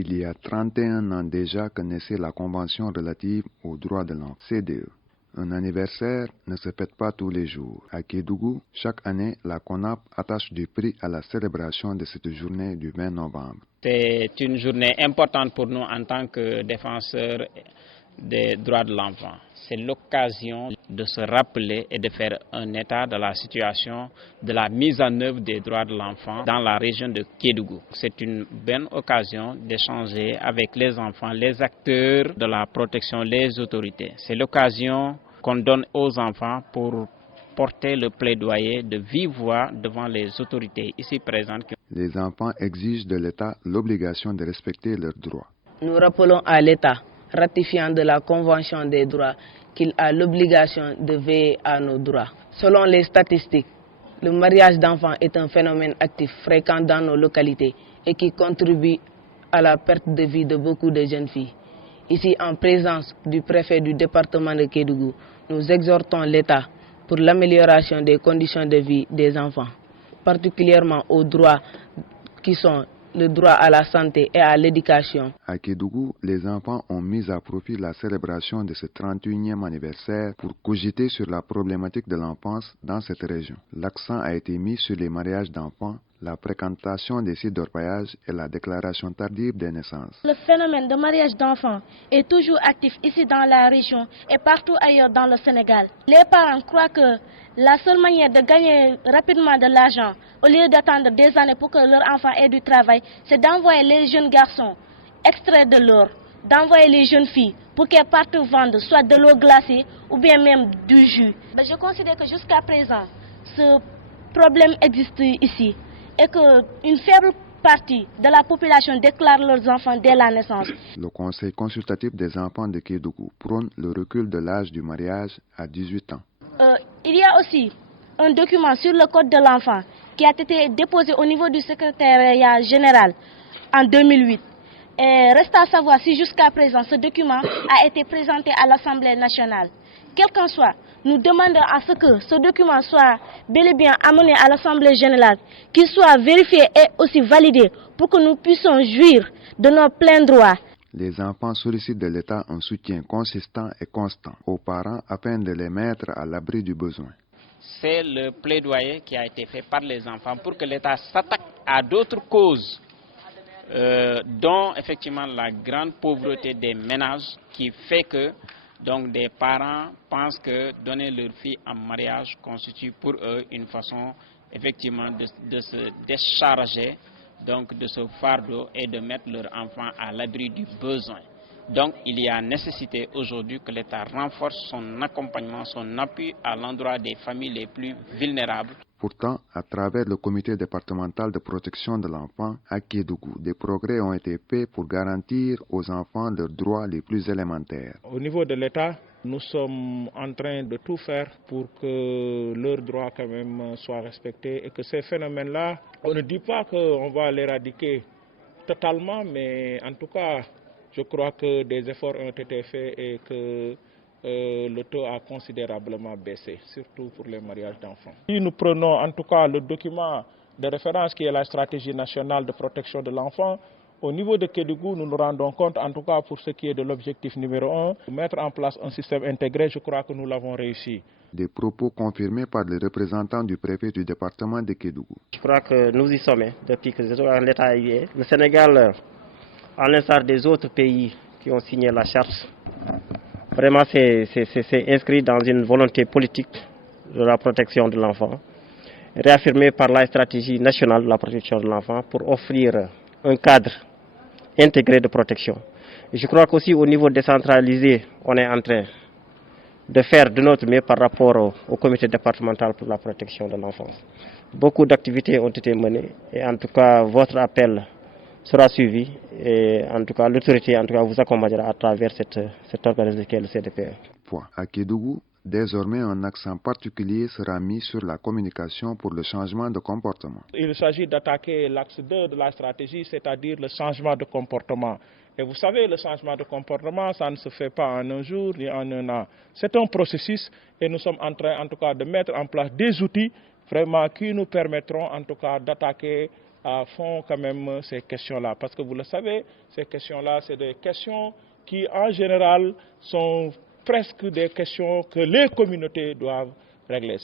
Il y a 31 ans déjà que naissait la Convention relative aux droits de l'enfant, CDE. Un anniversaire ne se fête pas tous les jours. À Kédougou, chaque année, la CONAP attache du prix à la célébration de cette journée du 20 novembre. C'est une journée importante pour nous en tant que défenseurs des droits de l'enfant. C'est l'occasion de se rappeler et de faire un état de la situation de la mise en œuvre des droits de l'enfant dans la région de Kédougou. C'est une bonne occasion d'échanger avec les enfants, les acteurs de la protection, les autorités. C'est l'occasion qu'on donne aux enfants pour porter le plaidoyer de vive voix devant les autorités ici présentes. Les enfants exigent de l'État l'obligation de respecter leurs droits. Nous rappelons à l'État, ratifiant de la Convention des droits, qu'il a l'obligation de veiller à nos droits. Selon les statistiques, le mariage d'enfants est un phénomène actif fréquent dans nos localités et qui contribue à la perte de vie de beaucoup de jeunes filles. Ici, en présence du préfet du département de Kédougou, nous exhortons l'État pour l'amélioration des conditions de vie des enfants, particulièrement aux droits qui sont le droit à la santé et à l'éducation. À Kédougou, les enfants ont mis à profit la célébration de ce 31e anniversaire pour cogiter sur la problématique de l'enfance dans cette région. L'accent a été mis sur les mariages d'enfants, la fréquentation des sites d'orpaillage et la déclaration tardive des naissances. Le phénomène de mariage d'enfants est toujours actif ici dans la région et partout ailleurs dans le Sénégal. Les parents croient que la seule manière de gagner rapidement de l'argent, au lieu d'attendre des années pour que leur enfant ait du travail, c'est d'envoyer les jeunes garçons extraits de l'or, d'envoyer les jeunes filles pour qu'elles partent vendre soit de l'eau glacée ou bien même du jus. Je considère que jusqu'à présent, ce problème existe ici et qu'une faible partie de la population déclare leurs enfants dès la naissance. Le Conseil consultatif des enfants de Kédougou prône le recul de l'âge du mariage à 18 ans. Il y a aussi un document sur le code de l'enfant qui a été déposé au niveau du secrétariat général en 2008. Et reste à savoir si jusqu'à présent ce document a été présenté à l'Assemblée nationale. Quel qu'en soit, nous demandons à ce que ce document soit bel et bien amené à l'Assemblée générale, qu'il soit vérifié et aussi validé pour que nous puissions jouir de nos pleins droits. Les enfants sollicitent de l'État un soutien consistant et constant aux parents afin de les mettre à l'abri du besoin. C'est le plaidoyer qui a été fait par les enfants pour que l'État s'attaque à d'autres causes, dont effectivement la grande pauvreté des ménages qui fait que donc des parents pensent que donner leur fille en mariage constitue pour eux une façon effectivement de se décharger donc de ce fardeau et de mettre leur enfant à l'abri du besoin. Donc il y a nécessité aujourd'hui que l'État renforce son accompagnement, son appui à l'endroit des familles les plus vulnérables. Pourtant, à travers le comité départemental de protection de l'enfant à Kédougou, des progrès ont été faits pour garantir aux enfants leurs droits les plus élémentaires. Au niveau de l'État, nous sommes en train de tout faire pour que leurs droits quand même soient respectés et que ces phénomènes-là, on ne dit pas qu'on va l'éradiquer totalement, mais en tout cas, je crois que des efforts ont été faits et que le taux a considérablement baissé, surtout pour les mariages d'enfants. Si nous prenons en tout cas le document de référence qui est la stratégie nationale de protection de l'enfant, au niveau de Kédougou, nous nous rendons compte, en tout cas pour ce qui est de l'objectif numéro 1, de mettre en place un système intégré, je crois que nous l'avons réussi. Des propos confirmés par les représentants du préfet du département de Kédougou. Je crois que nous y sommes depuis que l'État y est. Le Sénégal, à l'instar des autres pays qui ont signé la charte, vraiment c'est inscrit dans une volonté politique de la protection de l'enfant, réaffirmée par la stratégie nationale de la protection de l'enfant pour offrir un cadre intégré de protection. Et je crois qu'aussi au niveau décentralisé, on est en train de faire de notre mieux par rapport au comité départemental pour la protection de l'enfance. Beaucoup d'activités ont été menées et en tout cas votre appel sera suivi et en tout cas l'autorité vous accompagnera à travers cet organisme qui est le CDPE. À Kédougou, désormais un accent particulier sera mis sur la communication pour le changement de comportement. Il s'agit d'attaquer l'axe 2 de la stratégie, c'est-à-dire le changement de comportement. Et vous savez, le changement de comportement, ça ne se fait pas en un jour ni en un an. C'est un processus et nous sommes en train en tout cas de mettre en place des outils vraiment qui nous permettront en tout cas d'attaquer à fond quand même ces questions-là. Parce que vous le savez, ces questions-là, c'est des questions qui en général sont presque des questions que les communautés doivent régler.